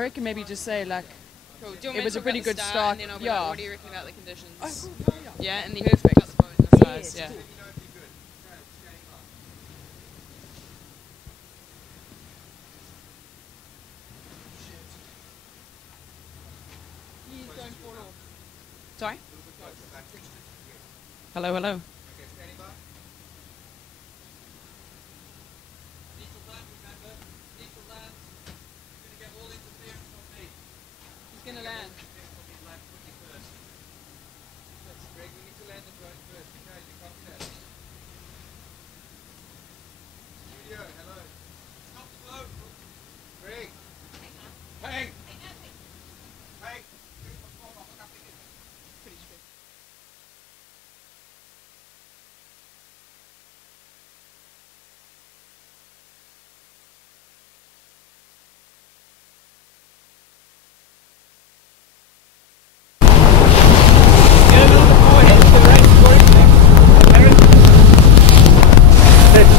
I reckon maybe just say like Cool. Do you want it me was to a pretty talk about good the start. and then I'll be Yeah. like, what do you reckon about the conditions? Oh, cool. Yeah, and then Perfect. about the boat and the size. Yes, Yeah. cool. Please don't fall off. Sorry? Hello, hello. He's going to land.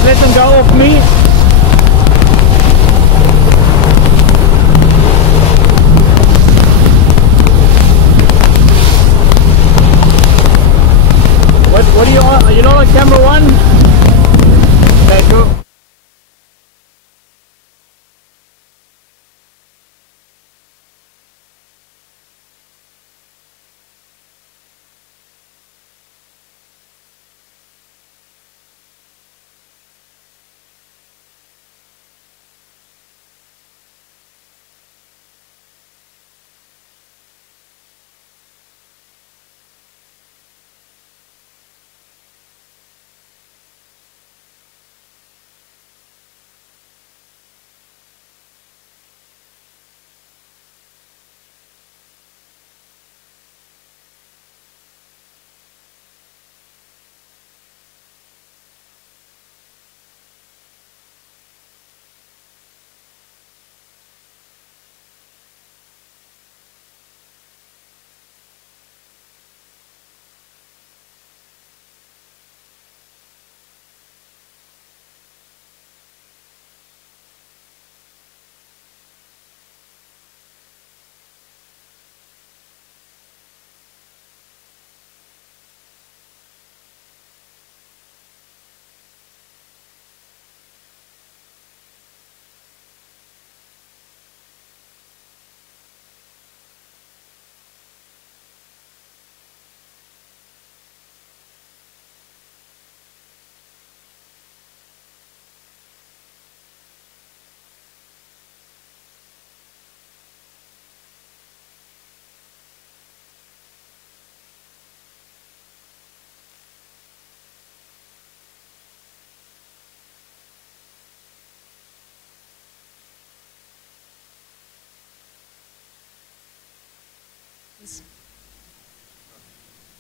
Let them go off me. What are you on? Are you not on camera one? Okay, cool.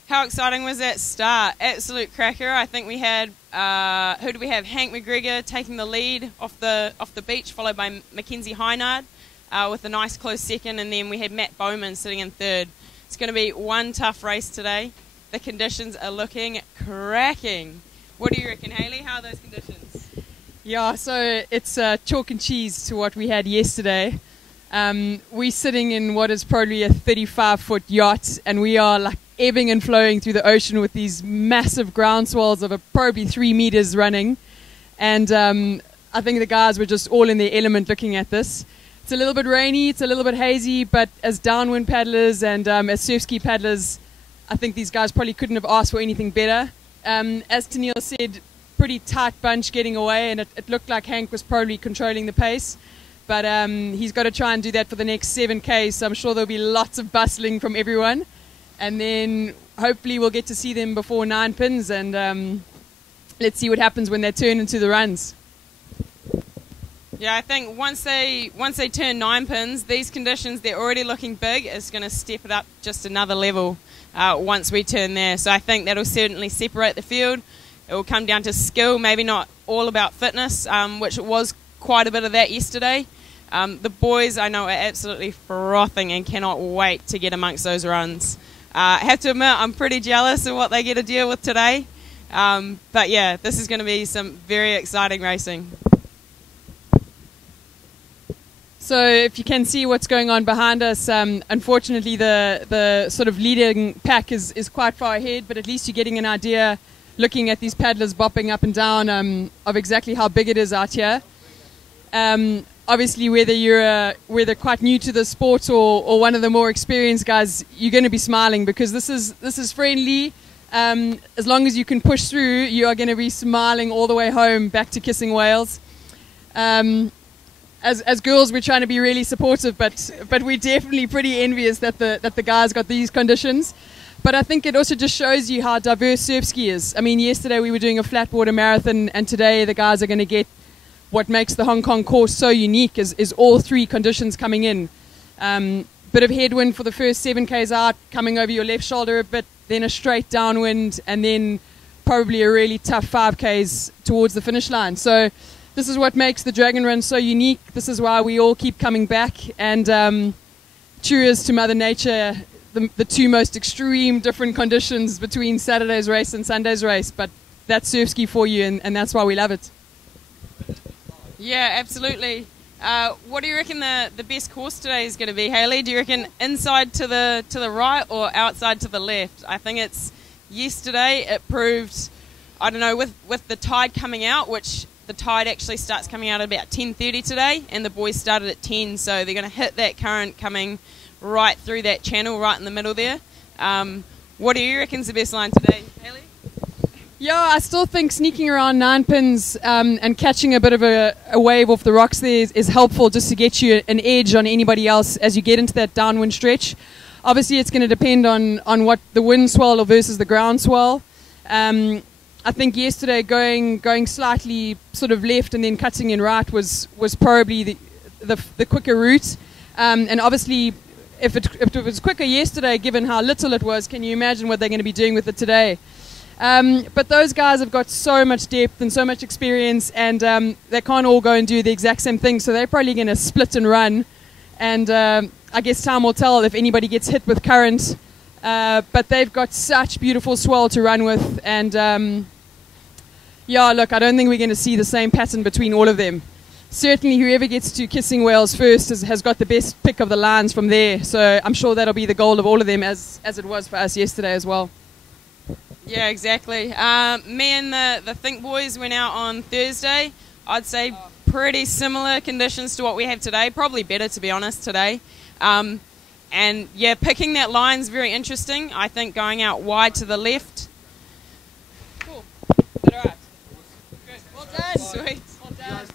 How exciting was that start? Absolute cracker. I think we had, who did we have? Hank McGregor taking the lead off the beach, followed by Mackenzie Hynard with a nice close second, and then we had Matt Bowman sitting in third. It's going to be one tough race today. The conditions are looking cracking. What do you reckon, Hayley? How are those conditions? Yeah, so it's chalk and cheese to what we had yesterday. We're sitting in what is probably a 35-foot yacht, and we are like ebbing and flowing through the ocean with these massive ground swells of probably 3 meters running. And I think the guys were just all in their element looking at this. It's a little bit rainy, it's a little bit hazy, but as downwind paddlers and as surf ski paddlers, I think these guys probably couldn't have asked for anything better. As Tennille said, pretty tight bunch getting away, and it looked like Hank was probably controlling the pace. But he's got to try and do that for the next 7Ks, so I'm sure there'll be lots of bustling from everyone. And then hopefully we'll get to see them before 9 pins, and let's see what happens when they turn into the runs. Yeah, I think once they turn 9 pins, these conditions, they're already looking big. It's going to step it up just another level once we turn there. So I think that'll certainly separate the field. It will come down to skill, maybe not all about fitness, which it was quite a bit of that yesterday. The boys, I know, are absolutely frothing and cannot wait to get amongst those runs. I have to admit, I'm pretty jealous of what they get to deal with today. But yeah, this is going to be some very exciting racing. So if you can see what's going on behind us, unfortunately the sort of leading pack is quite far ahead, but at least you're getting an idea, looking at these paddlers bopping up and down, of exactly how big it is out here. Obviously, whether quite new to the sport or one of the more experienced guys, you're going to be smiling because this is friendly. As long as you can push through, you are going to be smiling all the way home back to kissing whales. As girls, we're trying to be really supportive, but we're definitely pretty envious that the guys got these conditions. But I think it also just shows you how diverse surf ski is. I mean, yesterday we were doing a flat water marathon, and today the guys are going to get what makes the Hong Kong course so unique is all three conditions coming in. Bit of headwind for the first 7Ks out, coming over your left shoulder a bit, then a straight downwind, and then probably a really tough 5Ks towards the finish line. So this is what makes the Dragon Run so unique. This is why we all keep coming back. And cheers to Mother Nature, the two most extreme different conditions between Saturday's race and Sunday's race. But that's surf ski for you, and that's why we love it. Yeah, absolutely. What do you reckon the best course today is going to be, Hayley? Do you reckon inside to the right or outside to the left? I think it's yesterday it proved, I don't know, with the tide coming out, which the tide actually starts coming out at about 10:30 today, and the boys started at 10, so they're going to hit that current coming right through that channel right in the middle there. What do you reckon's the best line today, Hayley? Yeah, I still think sneaking around 9 pins and catching a bit of a wave off the rocks there is helpful, just to get you an edge on anybody else as you get into that downwind stretch. Obviously, it's going to depend on what the wind swell versus the ground swell. I think yesterday going slightly sort of left and then cutting in right was probably the quicker route. And obviously, if it was quicker yesterday, given how little it was, can you imagine what they're going to be doing with it today? But those guys have got so much depth and so much experience, and they can't all go and do the exact same thing, so they're probably going to split and run. And I guess time will tell if anybody gets hit with current. But they've got such beautiful swell to run with, and yeah, look, I don't think we're going to see the same pattern between all of them. Certainly whoever gets to kissing whales first has got the best pick of the lines from there, so I'm sure that'll be the goal of all of them, as it was for us yesterday as well. Yeah, exactly. Me and the Think boys went out on Thursday. I'd say pretty similar conditions to what we have today, probably better, to be honest, today. And yeah, picking that line's very interesting. I think going out wide to the left. Cool. Is that all right? Good. Well done. Sweet. Well done.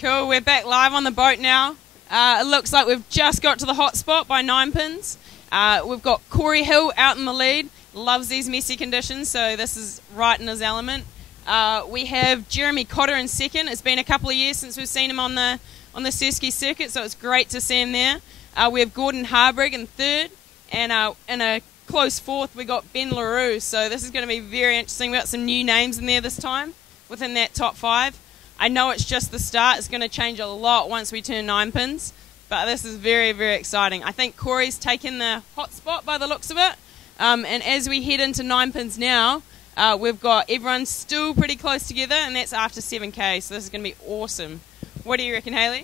Cool, we're back live on the boat now. It looks like we've just got to the hot spot by 9 pins. We've got Corey Hill out in the lead. Loves these messy conditions, so this is right in his element. We have Jeremy Cotter in second. It's been a couple of years since we've seen him on the Surski circuit, so it's great to see him there. We have Gordon Harbrigg in third, and in a close fourth we got Ben LaRue, so this is going to be very interesting. We've got some new names in there this time within that top 5. I know it's just the start. It's going to change a lot once we turn 9 pins, but this is very, very exciting. I think Corey's taken the hot spot by the looks of it, and as we head into 9 pins now, we've got everyone still pretty close together, and that's after 7K, so this is going to be awesome. What do you reckon, Hayley?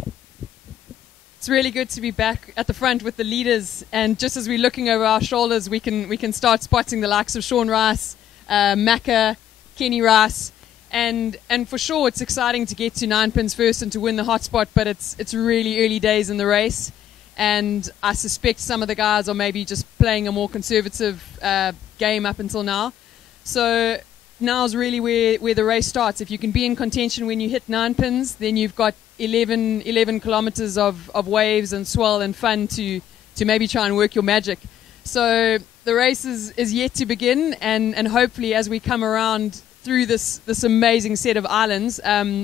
It's really good to be back at the front with the leaders, and just as we're looking over our shoulders, we can start spotting the likes of Sean Rice, Macca, Kenny Rice, and for sure it's exciting to get to 9 pins first and to win the hot spot, but it's really early days in the race, and I suspect some of the guys are maybe just playing a more conservative game up until now. So now's really where the race starts. If you can be in contention when you hit 9 pins, then you've got 11 kilometers of waves and swell and fun to maybe try and work your magic. So the race is yet to begin, and hopefully as we come around through this amazing set of islands,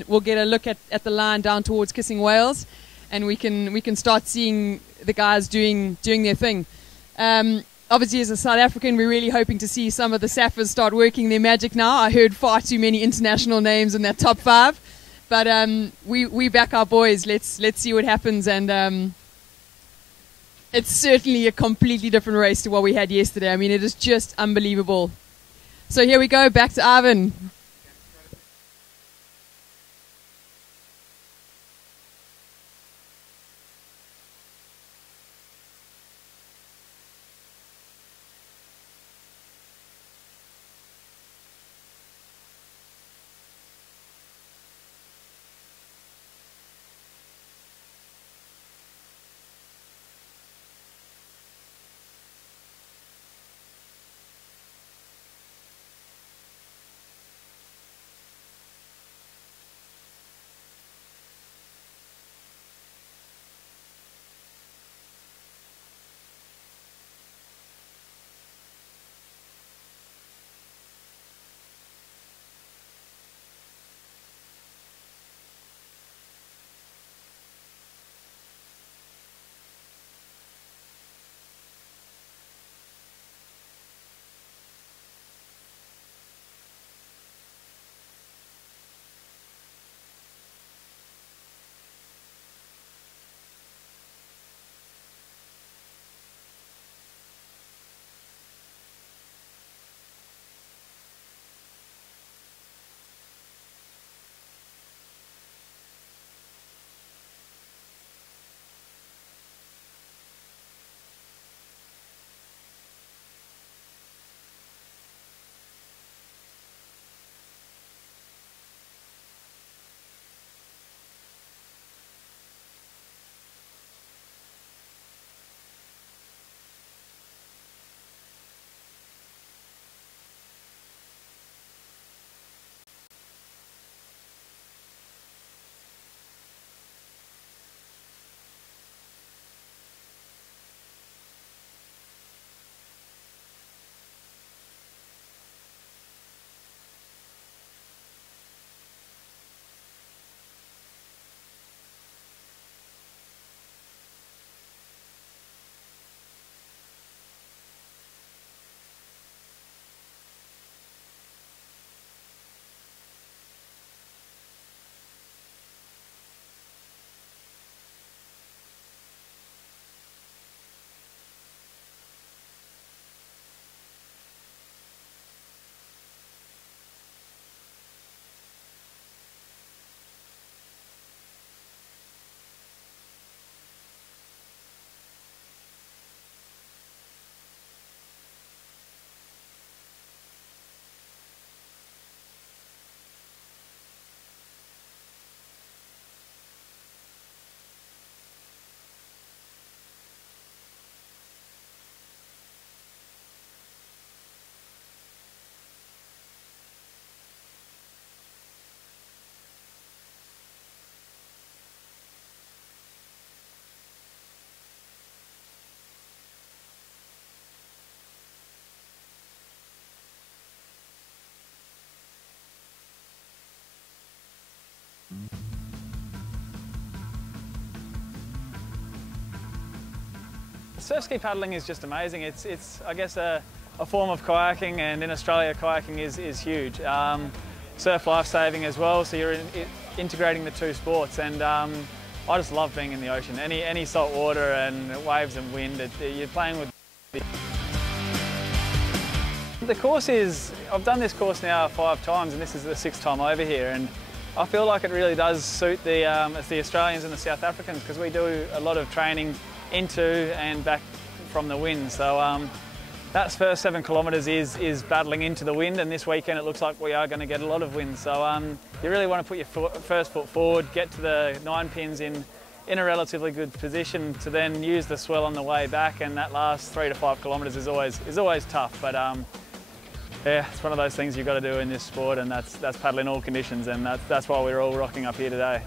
we'll get a look at the line down towards Kissing Whales, and we can start seeing the guys doing their thing. Obviously, as a South African, we're really hoping to see some of the Saffers start working their magic now. I heard far too many international names in that top 5, but we back our boys. Let's see what happens, and it's certainly a completely different race to what we had yesterday. I mean, it is just unbelievable. So here we go, back to Ivan. Surf ski paddling is just amazing. It's I guess a form of kayaking, and in Australia kayaking is huge. Surf life-saving as well, so you're integrating the two sports, and I just love being in the ocean. Any salt water and waves and wind, you're playing with. The course is, I've done this course now 5 times, and this is the 6th time over here, and I feel like it really does suit the Australians and the South Africans, because we do a lot of training into and back from the wind. So that first 7 kilometres is battling into the wind, and this weekend it looks like we are going to get a lot of wind. So you really want to put your first foot forward, get to the 9 pins in a relatively good position to then use the swell on the way back, and that last 3 to 5 kilometres is always tough. But yeah, it's one of those things you've got to do in this sport, and that's paddling all conditions, and that's why we're all rocking up here today.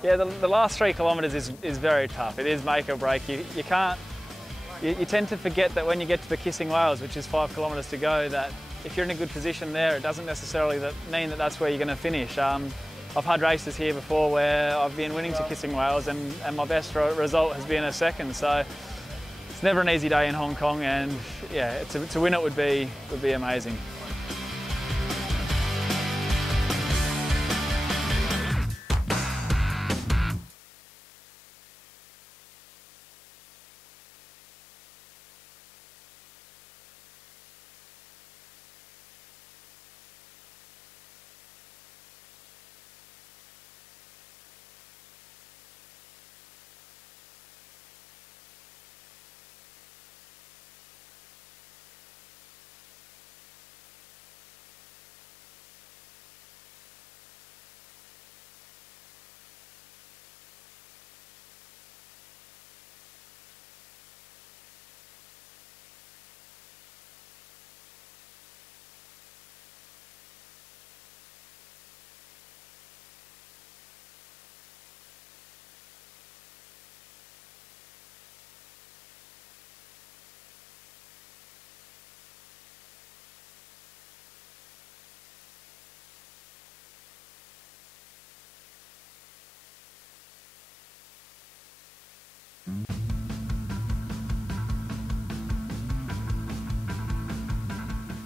Yeah, the last 3 kilometres is very tough. It is make or break. You can't. You tend to forget that when you get to the Kissing Whales, which is 5 kilometres to go, that if you're in a good position there, it doesn't necessarily mean that that's where you're going to finish. I've had races here before where I've been winning to Kissing Whales, and my best result has been a second. So it's never an easy day in Hong Kong, and yeah, to win it would be amazing.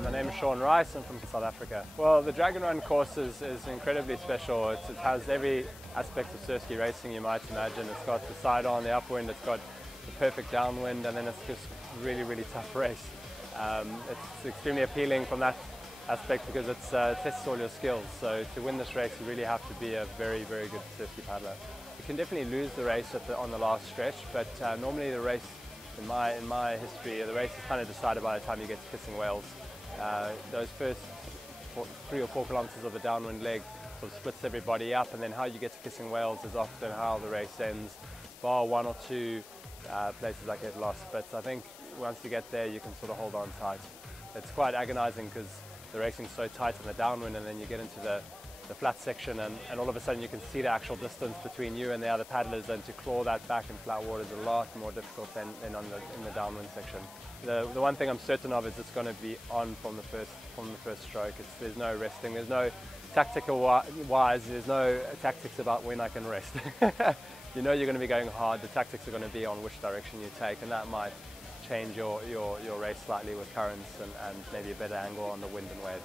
My name is Sean Rice, I'm from South Africa. Well, the Dragon Run course is incredibly special. It has every aspect of surf ski racing you might imagine. It's got the side on, the upwind, it's got the perfect downwind, and then it's just really, really tough race. It's extremely appealing from that aspect because it tests all your skills. So to win this race, you really have to be a very, very good surf ski paddler. You can definitely lose the race on the last stretch, but normally the race, in my history, the race is kind of decided by the time you get to Kissing Whales. Those first 3 or 4 kilometres of the downwind leg sort of splits everybody up, and then how you get to Kissing Whales is often how the race ends, bar 1 or 2 places that get lost. But I think once you get there, you can sort of hold on tight. It's quite agonising because the racing's so tight on the downwind, and then you get into the flat section, and all of a sudden you can see the actual distance between you and the other paddlers, and to claw that back in flat water is a lot more difficult than in the downwind section. The one thing I'm certain of is it's going to be on from the first stroke. There's no resting. There's no tactical wise. There's no tactics about when I can rest. You know you're going to be going hard. The tactics are going to be on which direction you take, and that might change your race slightly with currents and maybe a better angle on the wind and waves.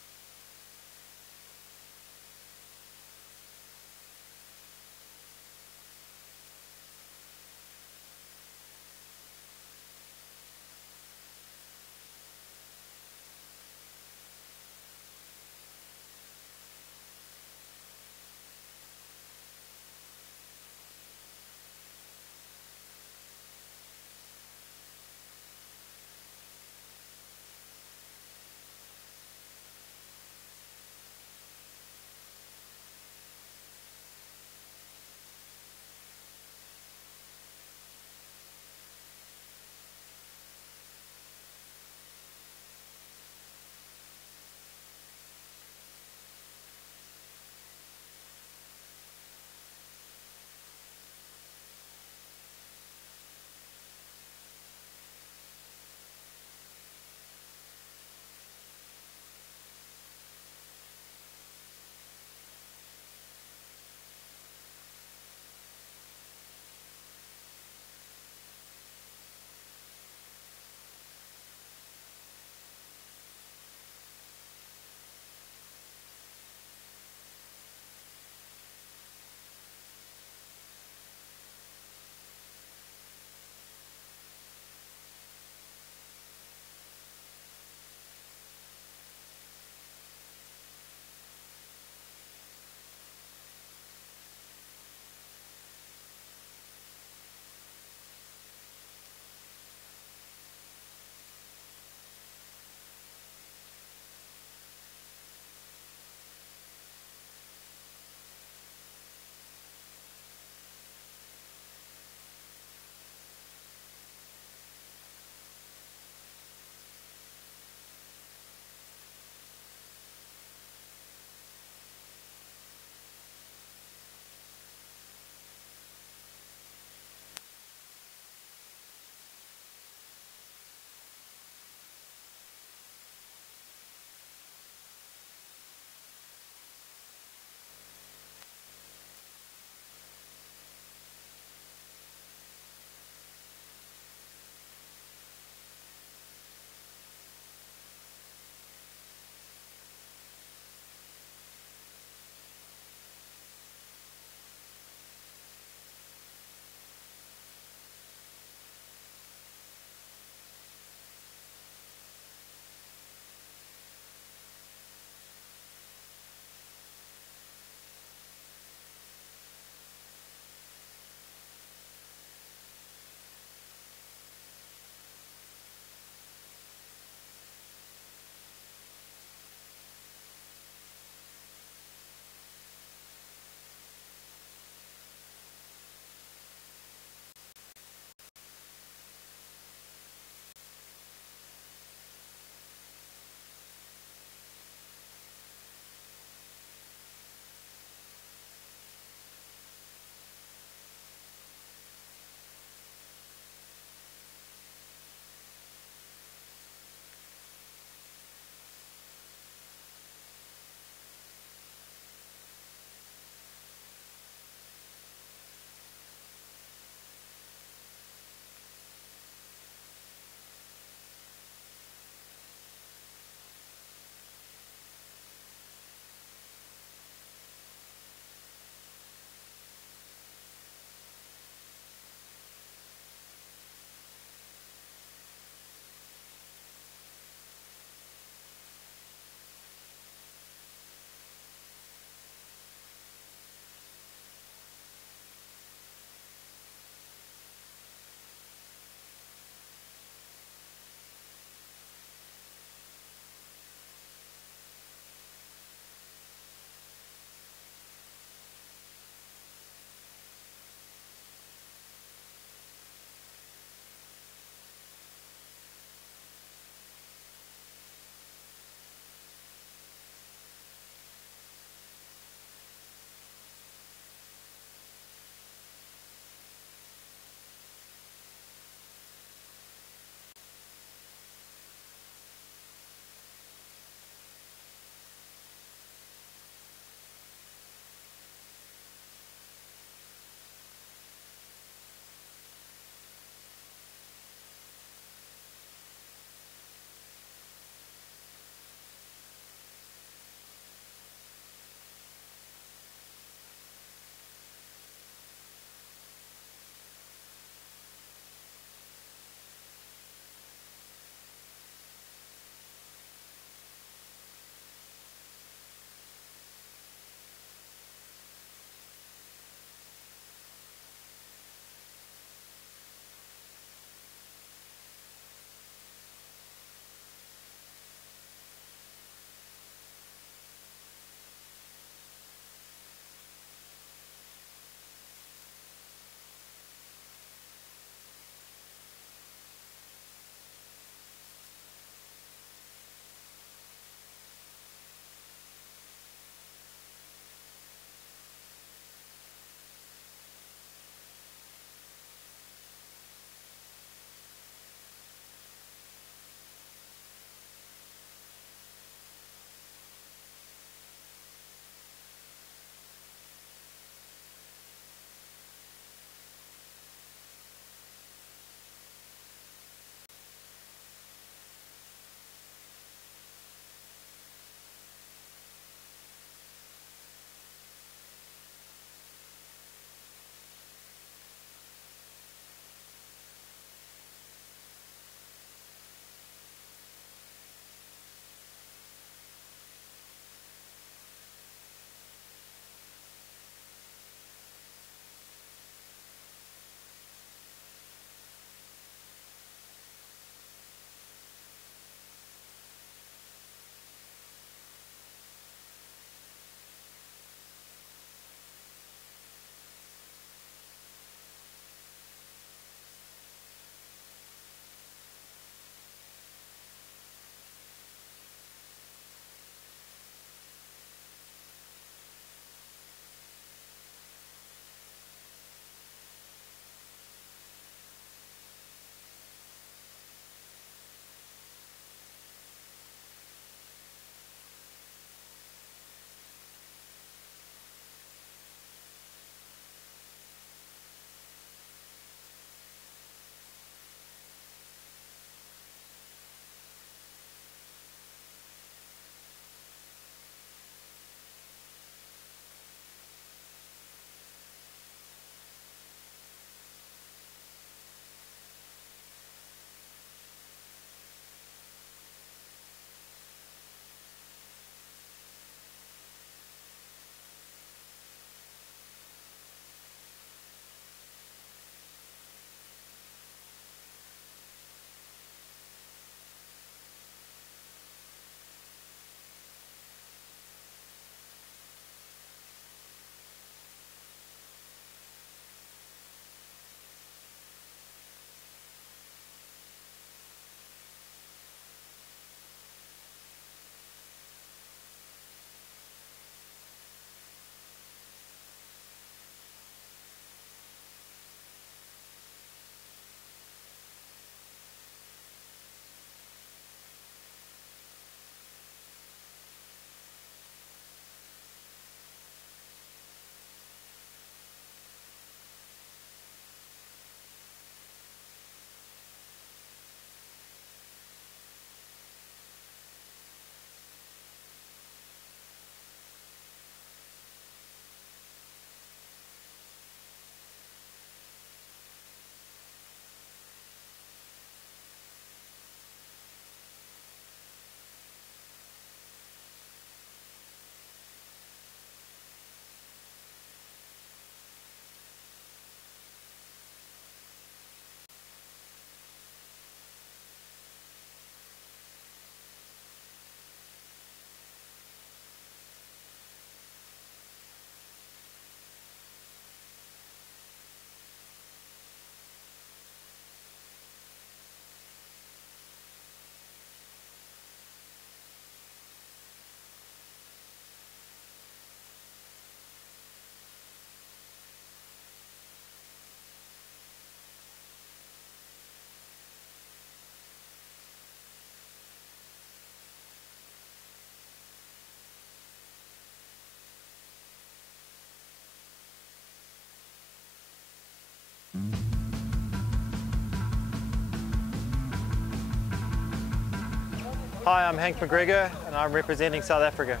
Hi, I'm Hank McGregor and I'm representing South Africa.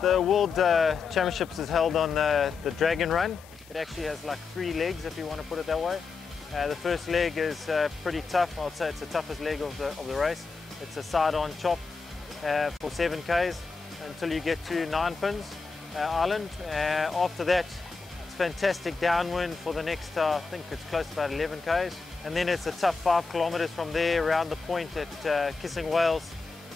The World Championships is held on the Dragon Run. It actually has like 3 legs, if you want to put it that way. The first leg is pretty tough. I'd say it's the toughest leg of the race. It's a side-on chop for 7 Ks until you get to 9 Pins Island. After that, it's fantastic downwind for the next, I think it's close to about 11 Ks. And then it's a tough 5 kilometers from there around the point at Kissing Whales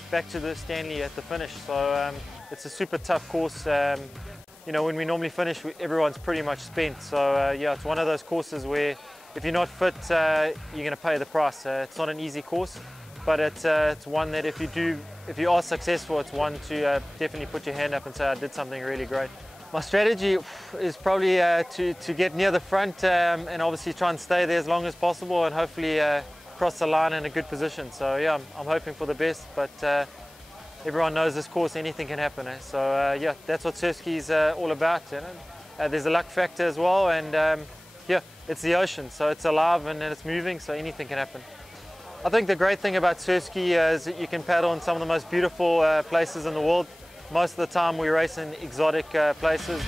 back to the Stanley at the finish. So it's a super tough course. You know, when we normally finish, everyone's pretty much spent. So yeah, it's one of those courses where if you're not fit, you're going to pay the price. It's not an easy course, but it's one that if you are successful, it's one to definitely put your hand up and say, I did something really great. My strategy is probably to get near the front and obviously try and stay there as long as possible and hopefully cross the line in a good position. So yeah, I'm hoping for the best, but everyone knows this course, anything can happen. So yeah, that's what surfski's all about. You know? There's a luck factor as well, and yeah, it's the ocean, so it's alive and it's moving, so anything can happen. I think the great thing about surfski is that you can paddle in some of the most beautiful places in the world. Most of the time we race in exotic places.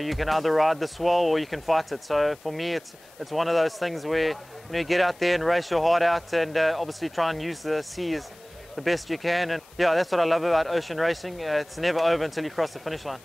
You can either ride the swell or you can fight it. So for me, it's one of those things where you get out there and race your heart out, and obviously try and use the sea as the best you can. And yeah, that's what I love about ocean racing. It's never over until you cross the finish line.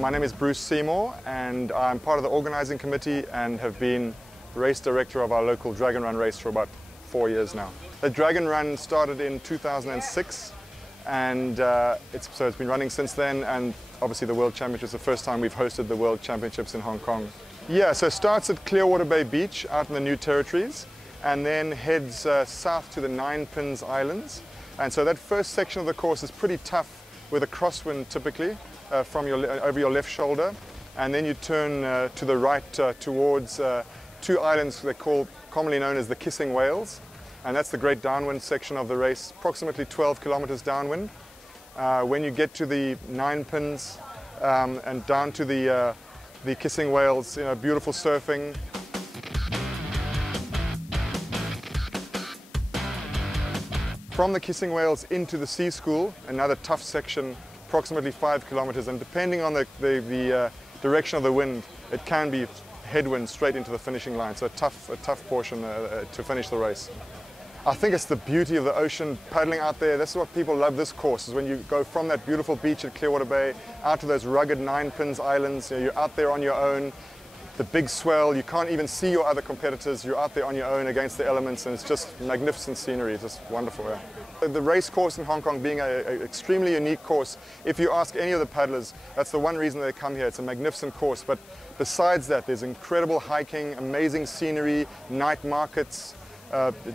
My name is Bruce Seymour and I'm part of the organising committee and have been race director of our local Dragon Run race for about 4 years now. The Dragon Run started in 2006 and it's been running since then, and obviously the World Championships is the first time we've hosted the World Championships in Hong Kong. Yeah, so it starts at Clearwater Bay Beach out in the New Territories and then heads south to the 9 Pins Islands. And so that first section of the course is pretty tough with a crosswind typically from over your left shoulder, and then you turn to the right towards 2 islands they're called, commonly known as the Kissing Whales. and that's the great downwind section of the race, approximately 12 kilometers downwind. When you get to the 9 pins and down to the kissing whales, beautiful surfing. From the kissing whales into the sea school, another tough section, approximately 5 kilometers, and depending on the direction of the wind, it can be headwind straight into the finishing line, so a tough portion to finish the race. I think it's the beauty of the ocean, paddling out there. This is what people love this course, is when you go from that beautiful beach at Clearwater Bay out to those rugged 9 pins islands. You're out there on your own, the big swell, you can't even see your other competitors. You're out there on your own against the elements, and it's just magnificent scenery. It's just wonderful. Yeah. The race course in Hong Kong being an extremely unique course, if you ask any of the paddlers, that's the one reason they come here. It's a magnificent course, but besides that, there's incredible hiking, amazing scenery, night markets,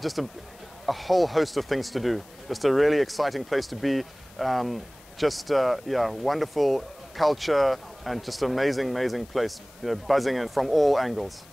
just a whole host of things to do. Just a really exciting place to be. Yeah, wonderful culture and just an amazing place, buzzing in from all angles.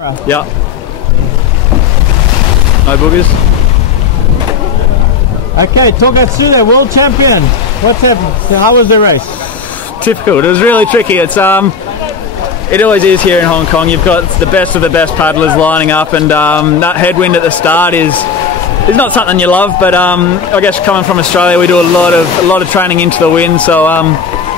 Yeah. No boogers. Okay, talk us through that. World champion. What's happened? So how was the race? Difficult. It was really tricky. It always is here in Hong Kong. You've got the best of the best paddlers lining up, and that headwind at the start is not something you love. But I guess coming from Australia, we do a lot of training into the wind, so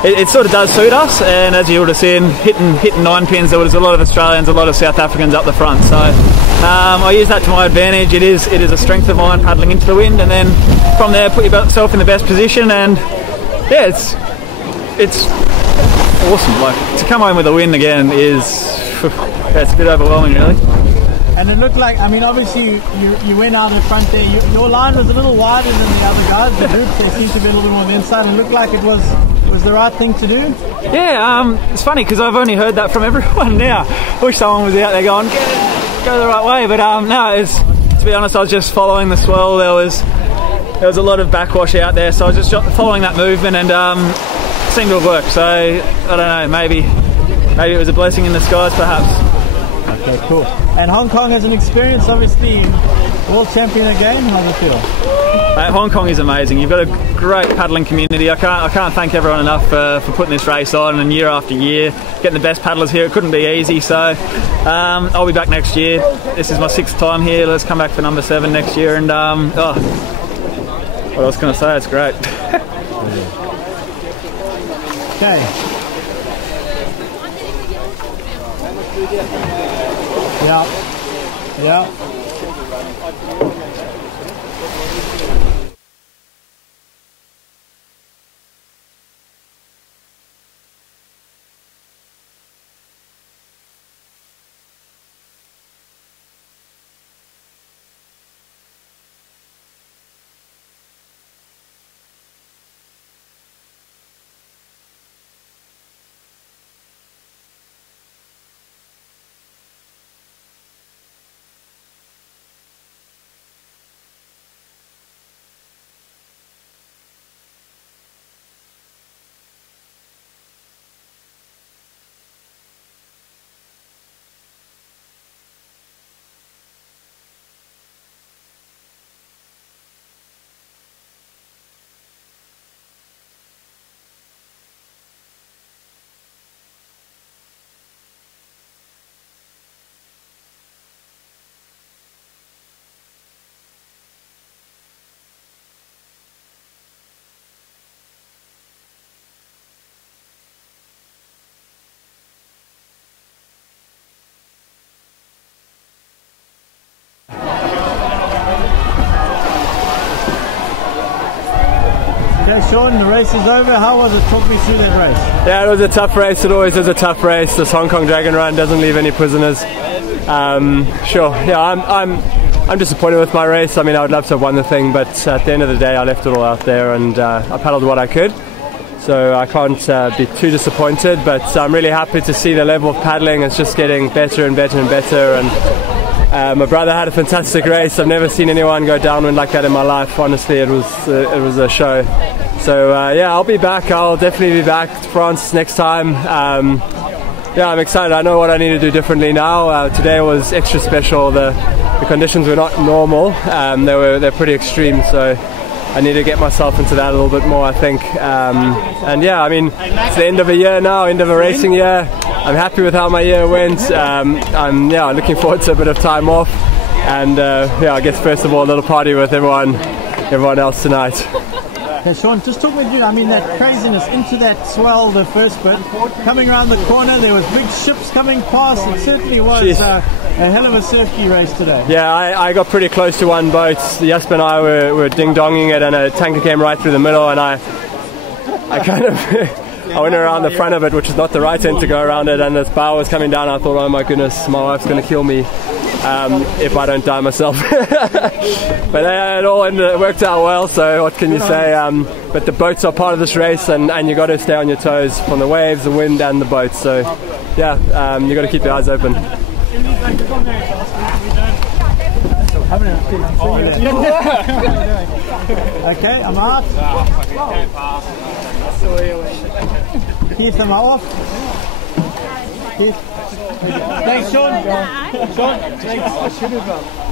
it sort of does suit us. And as you would have seen, hitting 9 pins, there was a lot of Australians, a lot of South Africans up the front. So I use that to my advantage. It is a strength of mine, paddling into the wind, and then from there put yourself in the best position. And yeah, it's awesome. Like, to come home with a win again it's a bit overwhelming, really. And it looked like, I mean, obviously you went out in front there. Your line was a little wider than the other guys. The groups, they seemed to be a little bit more on the inside. It looked like it was the right thing to do. Yeah, it's funny because I've only heard that from everyone now. I wish someone was out there going, go the right way. But no, to be honest, I was just following the swell. There was a lot of backwash out there, so I was just following that movement, and seemed to have worked. So I don't know, maybe it was a blessing in disguise, perhaps. Okay, cool. And Hong Kong has an experience, obviously, world champion again. How's it feel? Hong Kong is amazing. You've got a great paddling community. I can't thank everyone enough for putting this race on, and year after year getting the best paddlers here. It couldn't be easy. So I'll be back next year. This is my 6th time here. Let's come back for number 7 next year. And what else can I say? It's great. Okay. Yeah. Okay, Sean, the race is over. How was it? Talk me through that race. Yeah, it was a tough race. It always is a tough race. This Hong Kong Dragon Run doesn't leave any prisoners. Sure, yeah, I'm disappointed with my race. I mean, I would love to have won the thing, but at the end of the day, I left it all out there, and I paddled what I could. So I can't be too disappointed, but I'm really happy to see the level of paddling. It's just getting better and better and better. And my brother had a fantastic race. I've never seen anyone go downwind like that in my life. Honestly, it was a show. So yeah, I'll be back. I'll definitely be back to France next time. Yeah, I'm excited. I know what I need to do differently now. Today was extra special. The conditions were not normal. They're pretty extreme. So I need to get myself into that a little bit more, I think. And yeah, I mean, it's the end of a year now, end of a racing year. I'm happy with how my year went. I'm looking forward to a bit of time off. And yeah, I guess first of all, a little party with everyone else tonight. Okay, Sean, just talk me through, I mean, that craziness into that swell, the first bit, coming around the corner, there was big ships coming past. It certainly was a hell of a surfy race today. Yeah, I got pretty close to one boat. Jasper and I were ding-donging it, and a tanker came right through the middle, and I kind of I went around the front of it, which is not the right end to go around it, and this bow was coming down. I thought, oh my goodness, my wife's going to kill me if I don't die myself. But it all worked out well, so what can you say? But the boats are part of this race, and you got to stay on your toes from the waves, the wind, and the boats. So yeah, you got to keep your eyes open. Okay, I'm out. Keith, am I off? Keith. Thanks, Sean. Sean, thanks. I should have.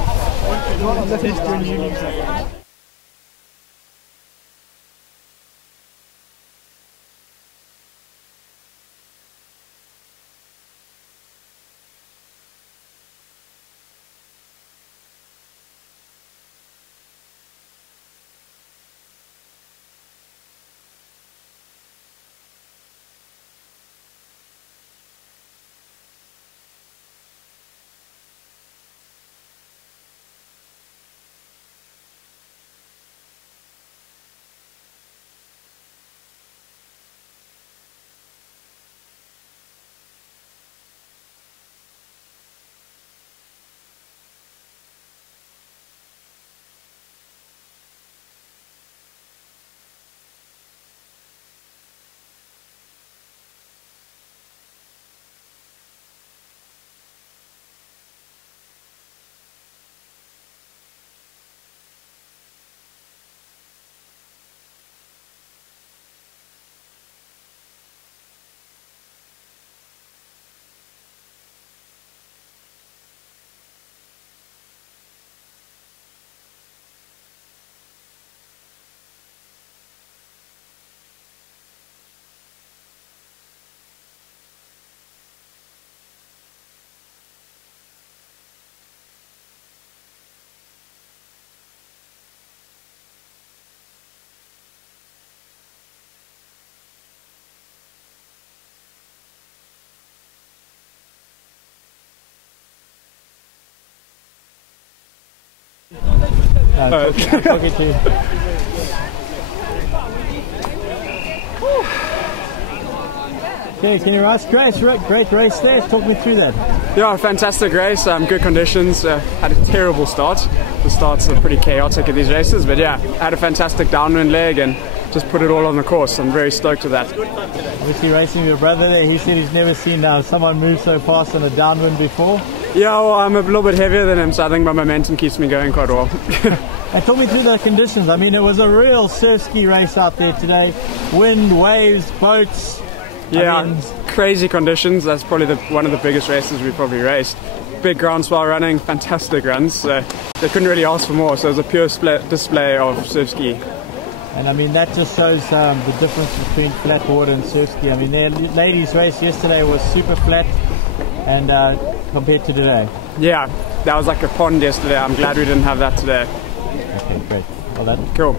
Talking to you. Okay, can you ask Grace? Great race there. Talk me through that. Yeah, fantastic race. Good conditions. Had a terrible start. The starts are pretty chaotic at these races, but yeah, had a fantastic downwind leg and just put it all on the course. I'm very stoked with that. Obviously racing with your brother there. He said he's never seen someone move so fast on a downwind before. Yeah, well, I'm a little bit heavier than him, so I think my momentum keeps me going quite well. And talk me through the conditions. I mean, it was a real surf ski race out there today. Wind, waves, boats. Yeah, crazy conditions. That's probably one of the biggest races we've probably raced. Big groundswell running, fantastic runs. So they couldn't really ask for more. So it was a pure display of surf ski. And I mean, that just shows the difference between flat water and surf ski. I mean, their ladies' race yesterday was super flat, and compared to today. Yeah, that was like a pond yesterday. I'm glad we didn't have that today. Okay, great. Well done. Cool.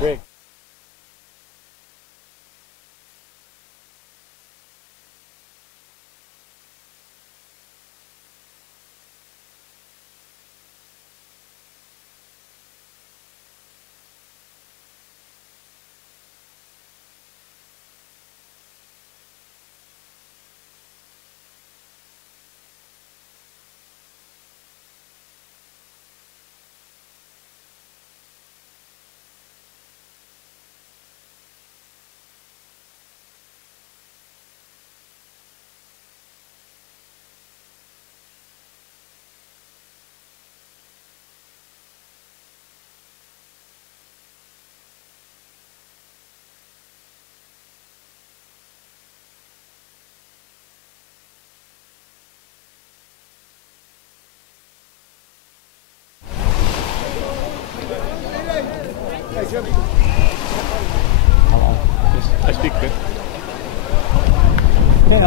Great. I speak good. Okay,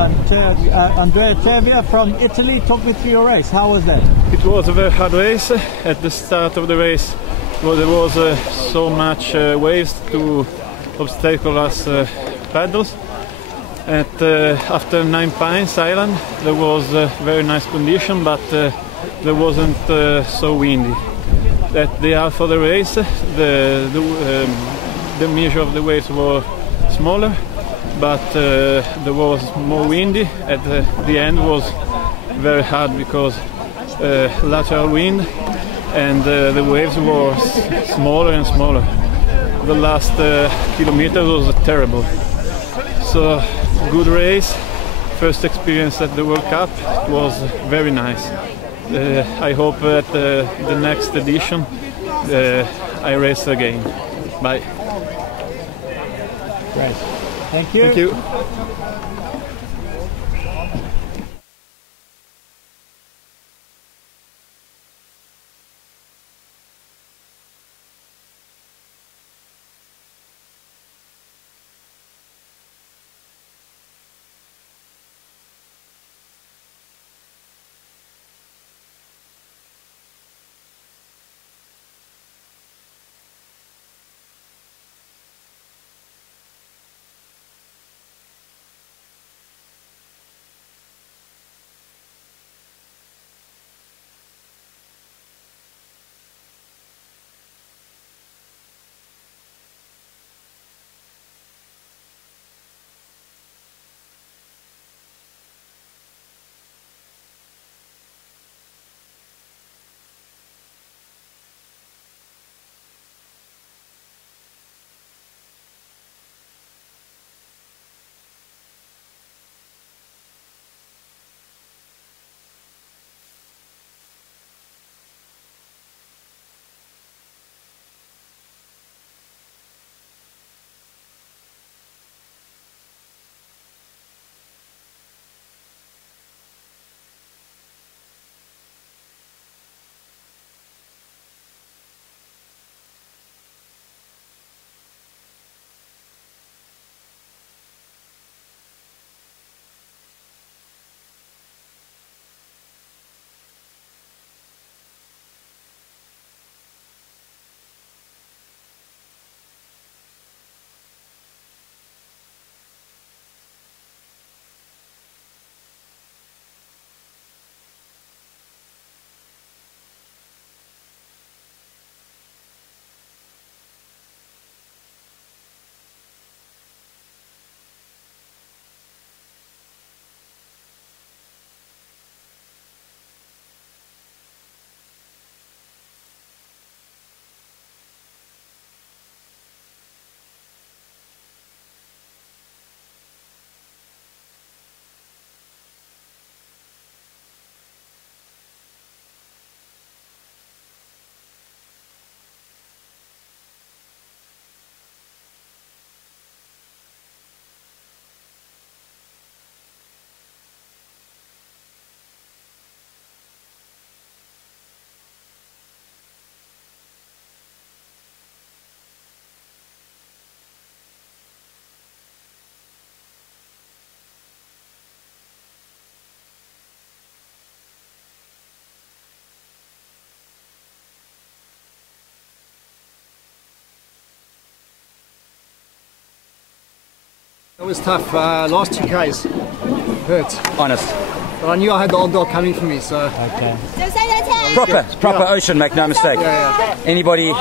Andrea Tavia from Italy, talk me through your race. How was that? It was a very hard race. At the start of the race, there was so much waves to obstacle us paddles. After 9 Pines Island, there was very nice condition, but there wasn't so windy. At the half of the race, the measure of the waves were smaller, but there was more windy. At the end was very hard because lateral wind, and the waves were smaller and smaller. The last kilometer was terrible. So good race, first experience at the World Cup. It was very nice. I hope at the next edition I race again. Bye. Great. Thank you. Thank you. It was tough. Last 2 Ks hurt. Honest. But I knew I had the old dog coming for me, so. Okay. Proper ocean, make no mistake. Yeah. Anybody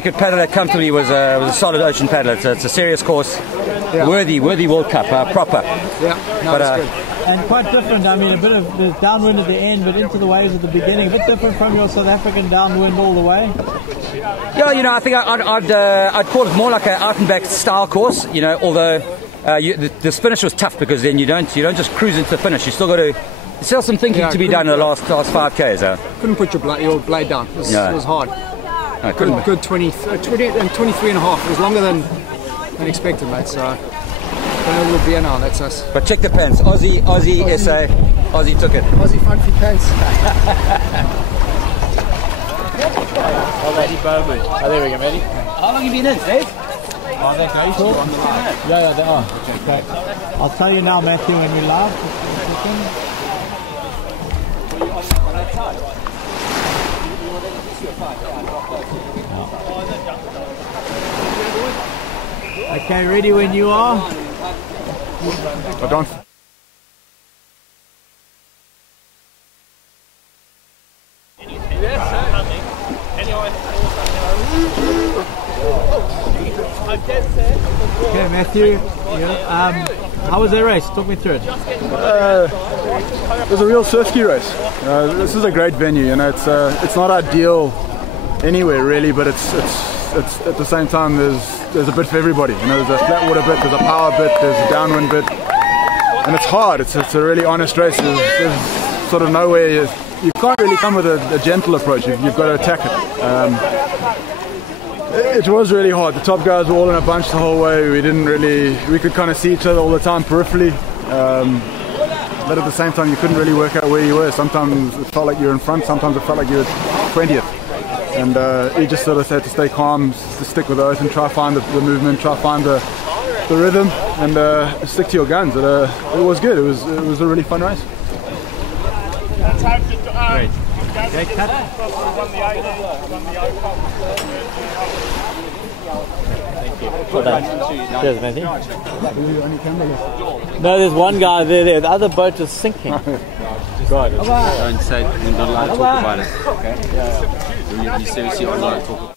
could paddle that comfortably. It was a solid ocean paddle. It's a serious course. Yeah. Worthy World Cup, proper. Yeah, no, but, it's good. And quite different. I mean, a bit of the downwind at the end, but into the waves at the beginning. A bit different from your South African downwind all the way. Yeah, you know, I think I'd call it more like an out and back style course. You know, although the finish was tough because then you don't just cruise into the finish. You still got to. There's still some thinking to be done in the last 5 Ks. Couldn't put your blade down. It was hard. No, good 20 and 23 and a half. It was longer than expected, mate. So going a little beer now. That's us. But check the pants. Aussie, SA. Aussie took it. Aussie funky pants. Oh, Matty Bowman. Oh, there we go, Matty. How long have you been in, Dave? Oh, they're going cool. Yeah, they are. Okay. I'll tell you now, Matthew, when we're live. Okay, ready when you are. I don't. Okay, Matthew. How was that race? Talk me through it. It was a real surf ski race. This is a great venue. You know, it's not ideal anywhere really, but it's at the same time there's a bit for everybody. You know, there's a flat water bit, there's a power bit, there's a downwind bit, and it's hard. It's a really honest race. There's sort of nowhere you can't really come with a gentle approach. You've got to attack it. It was really hard. The top guys were all in a bunch the whole way. We could kind of see each other all the time peripherally. But at the same time, you couldn't really work out where you were. Sometimes it felt like you were in front, sometimes it felt like you were 20th. And you just sort of had to stay calm, to stick with those and try to find the movement, try to find the rhythm, and stick to your guns. It was good. It was a really fun race. Great. Well done. Cheers, Matthew. No, there's one guy there. The other boat is sinking. God. Don't say, you're not allowed to talk about it. Okay? You seriously are allowed to talk about it.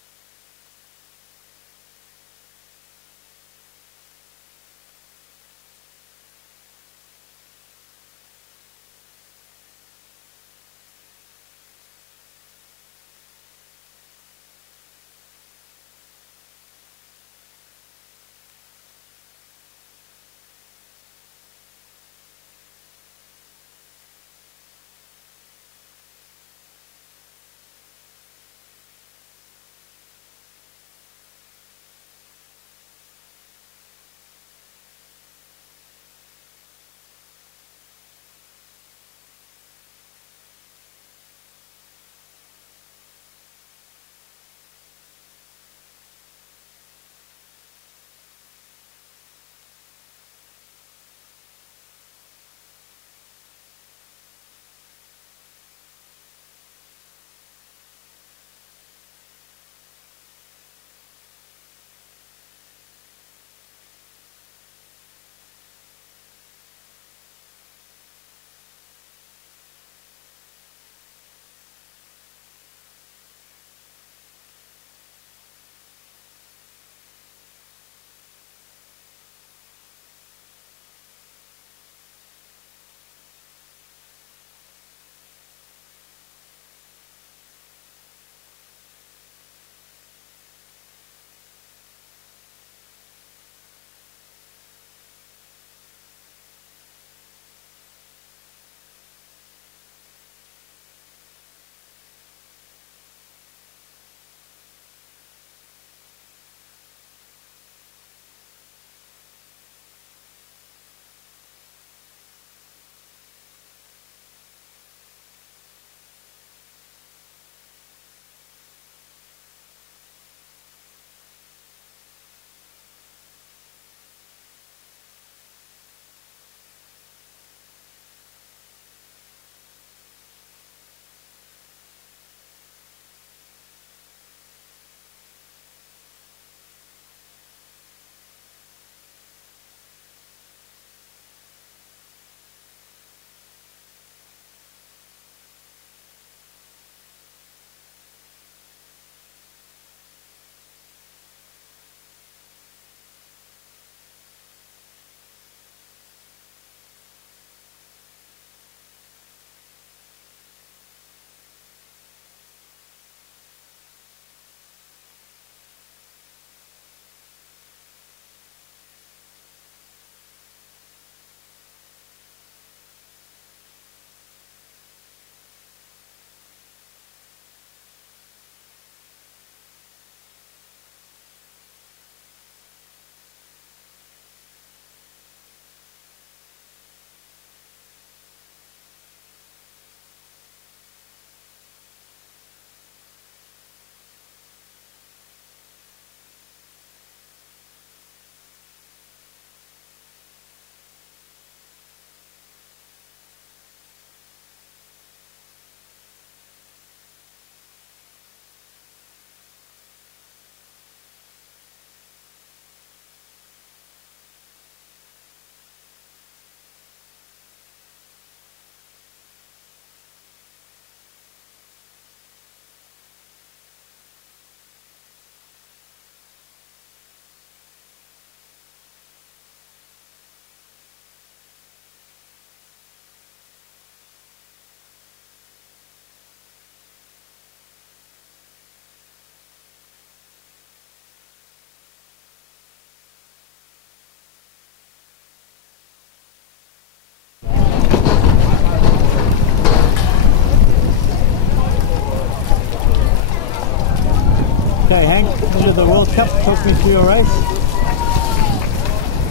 Okay, Hank, into the World Cup. Talk me through your race.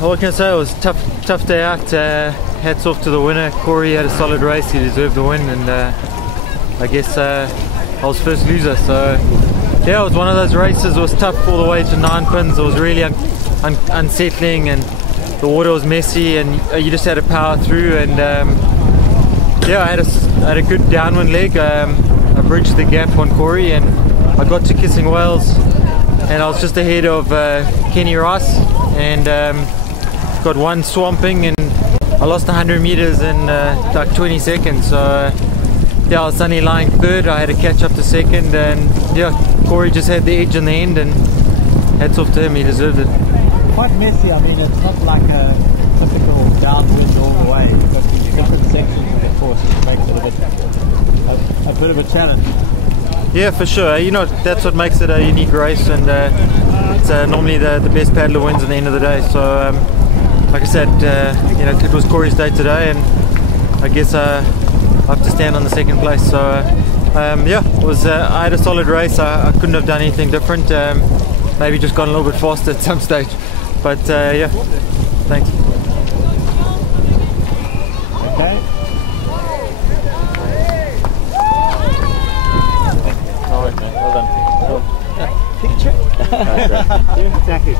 All I can say, it was tough day out. Hats off to the winner. Corey had a solid race. He deserved the win, and I guess I was first loser. So yeah, it was one of those races. It was tough all the way to 9 pins. It was really unsettling, and the water was messy, and you just had to power through. And yeah, I had a good downwind leg. I bridged the gap on Corey, and I got to Kissing Whales, and I was just ahead of Kenny Rice, and got one swamping, and I lost 100 meters in like 20 seconds. So yeah, I was only lying third. I had to catch up to second, and yeah, Corey just had the edge in the end, and hats off to him. He deserved it. Quite messy. I mean, it's not like a typical downwind all the way. You've got these different sections of the course, which makes it a bit of a challenge. Yeah, for sure. You know, that's what makes it a unique race, and it's normally the best paddler wins at the end of the day. So, like I said, you know, it was Corey's day today, and I guess I have to stand on the second place. So, yeah, it was. I had a solid race. I couldn't have done anything different. Maybe just gone a little bit faster at some stage. But yeah, thanks. Okay. All right, man. Well done. Picture. Thank you.